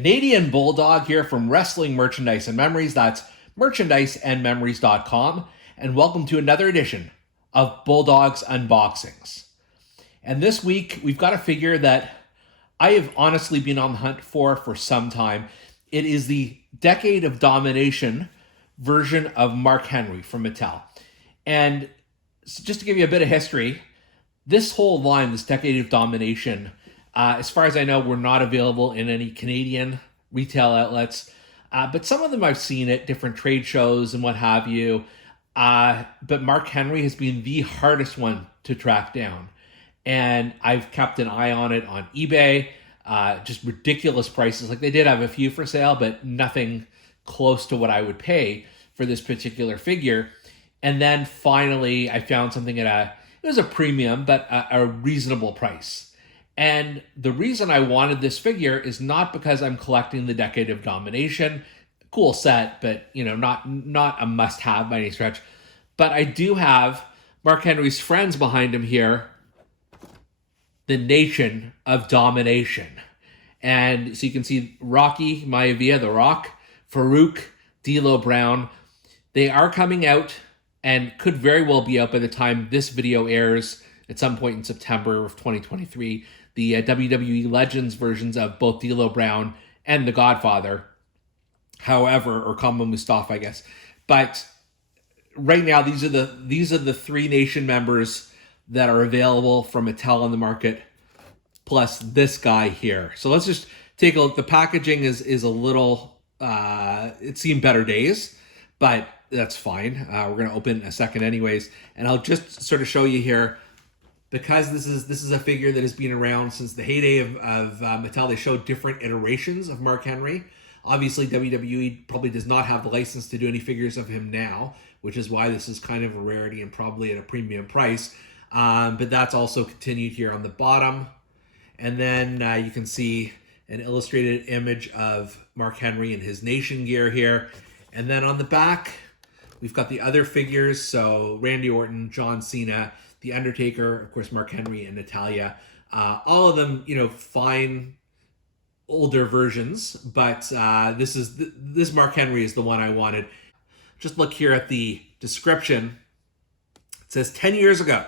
Canadian Bulldog here from Wrestling Merchandise and Memories. That's merchandiseandmemories.com. And welcome to another edition of Bulldog's Unboxings. And this week, we've got a figure that I have honestly been on the hunt for some time. It is the Decade of Domination version of Mark Henry from Mattel. And just to give you a bit of history, this whole line, this Decade of Domination, as far as I know, were not available in any Canadian retail outlets. But some of them I've seen at different trade shows and what have you. But Mark Henry has been the hardest one to track down. And I've kept an eye on it on eBay. Just ridiculous prices. Like, they did have a few for sale, but nothing close to what I would pay for this particular figure. And then finally, I found something at it was a premium, but a reasonable price. And the reason I wanted this figure is not because I'm collecting the Decade of Domination. Cool set, but not a must-have by any stretch. But I do have Mark Henry's friends behind him here, the Nation of Domination. And so you can see Rocky Maivia, The Rock, Farouk, D'Lo Brown. They are coming out and could very well be out by the time this video airs at some point in September of 2023. The WWE Legends versions of both D'Lo Brown and The Godfather, however, or Kama Mustafa, I guess. But right now, these are the three Nation members that are available from Mattel on the market, plus this guy here. So let's just take a look. The packaging is a little, it's seen better days, but that's fine. We're going to open in a second anyways. And I'll just sort of show you here, because this is a figure that has been around since the heyday of Mattel. They showed different iterations of Mark Henry. Obviously, WWE probably does not have the license to do any figures of him now, which is why this is kind of a rarity and probably at a premium price. But that's also continued here on the bottom. And then you can see an illustrated image of Mark Henry in his Nation gear here. And then on the back, we've got the other figures. So Randy Orton, John Cena, The Undertaker, of course, Mark Henry and Natalya. All of them, fine older versions, but this Mark Henry is the one I wanted. Just look here at the description. It says, 10 years ago,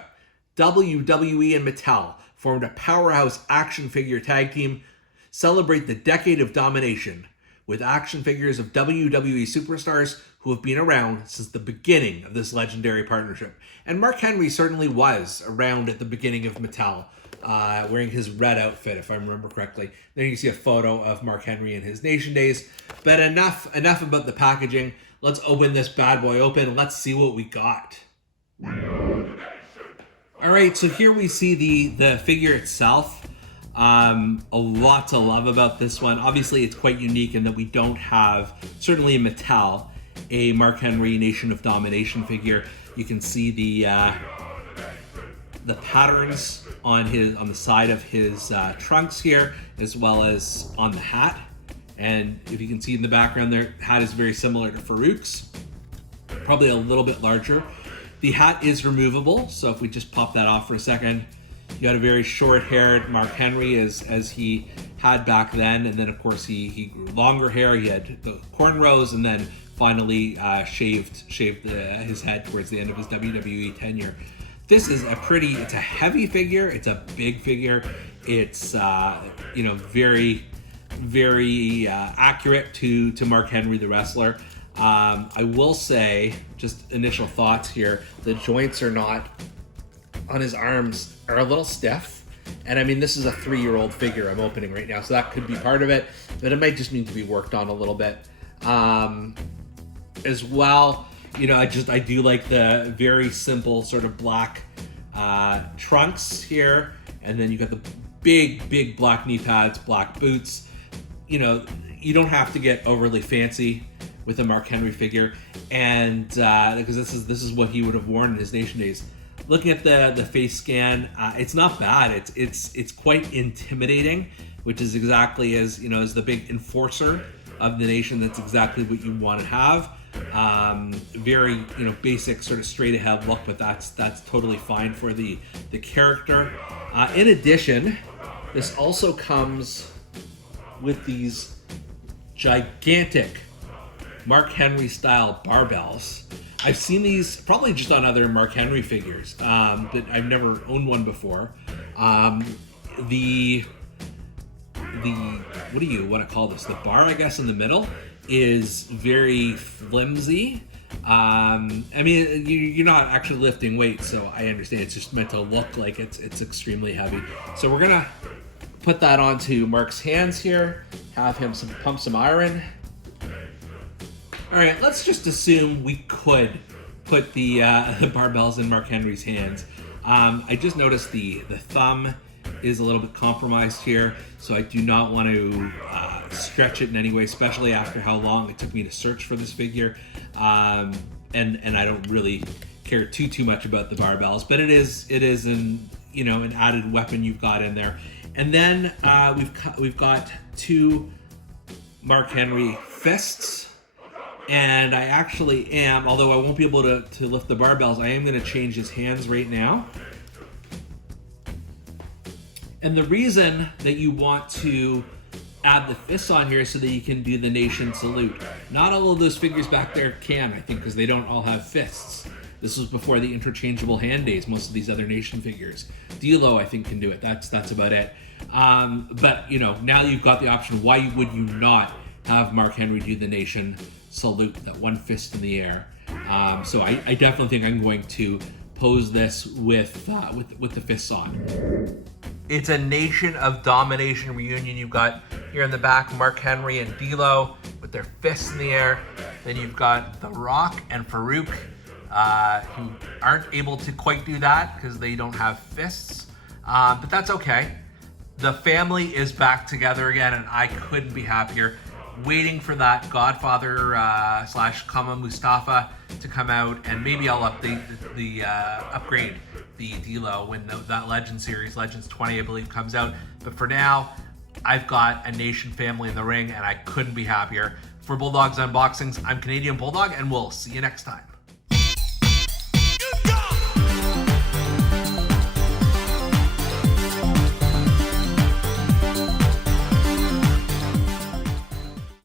WWE and Mattel formed a powerhouse action figure tag team. Celebrate the Decade of Domination with action figures of WWE superstars who have been around since the beginning of this legendary partnership. And Mark Henry certainly was around at the beginning of Mattel, wearing his red outfit, if I remember correctly. Then you can see a photo of Mark Henry in his Nation days. But enough about the packaging. Let's open this bad boy open and let's see what we got. All right, so here we see the figure itself. A lot to love about this one. Obviously, it's quite unique in that we don't have, certainly in Mattel, a Mark Henry Nation of Domination figure. You can see the patterns on the side of his trunks here, as well as on the hat. And if you can see in the background, their hat is very similar to Farouk's, probably a little bit larger. The hat is removable, so if we just pop that off for a second, you got a very short-haired Mark Henry as he had back then, and then of course he grew longer hair. He had the cornrows, and then finally shaved his head towards the end of his WWE tenure. This is it's a heavy figure. It's a big figure. It's very, very accurate to Mark Henry the wrestler. I will say, just initial thoughts here, the joints on his arms are a little stiff. And I mean, this is a 3-year-old figure I'm opening right now, so that could be part of it, but it might just need to be worked on a little bit. As well, I do like the very simple sort of black trunks here, and then you got the big black knee pads, black boots. You don't have to get overly fancy with a Mark Henry figure, and because this is what he would have worn in his Nation days. Looking at the face scan, it's not bad. It's quite intimidating, which is exactly as the big enforcer of the Nation. That's exactly what you want to have. Very basic sort of straight ahead look, but that's totally fine for the character. In addition, this also comes with these gigantic Mark Henry style barbells. I've seen these probably just on other Mark Henry figures, but I've never owned one before. The what do you want to call this? The bar, I guess, in the middle is very flimsy. I mean, you're not actually lifting weight, so I understand it's just meant to look like it's extremely heavy. So we're gonna put that onto Mark's hands here, have him pump some iron. All right, let's just assume we could put the barbells in Mark Henry's hands. I just noticed the thumb is a little bit compromised here, so I do not want to stretch it in any way, especially after how long it took me to search for this figure. And I don't really care too much about the barbells, but it is an added weapon you've got in there. And then we've got two Mark Henry fists. And I actually am, although I won't be able to lift the barbells, I am going to change his hands right now. And the reason that you want to add the fists on here is so that you can do the nation salute. Not all of those figures back there can, I think, because they don't all have fists. This was before the interchangeable hand days. Most of these other nation figures. D'Lo, I think, can do it. That's about it. But, now you've got the option. Why would you not have Mark Henry do the nation salute, that one fist in the air? So I definitely think I'm going to pose this with the fists on. It's a Nation of Domination reunion. You've got here in the back Mark Henry and D'Lo with their fists in the air. Then you've got The Rock and Farouk, who aren't able to quite do that because they don't have fists. But that's okay. The family is back together again, and I couldn't be happier. Waiting for that Godfather / Kama Mustafa to come out, and maybe I'll upgrade the D'Lo when that Legend series, Legends 20, I believe, comes out. But for now, I've got a nation family in the ring, and I couldn't be happier. For Bulldog's Unboxings, I'm Canadian Bulldog, and we'll see you next time.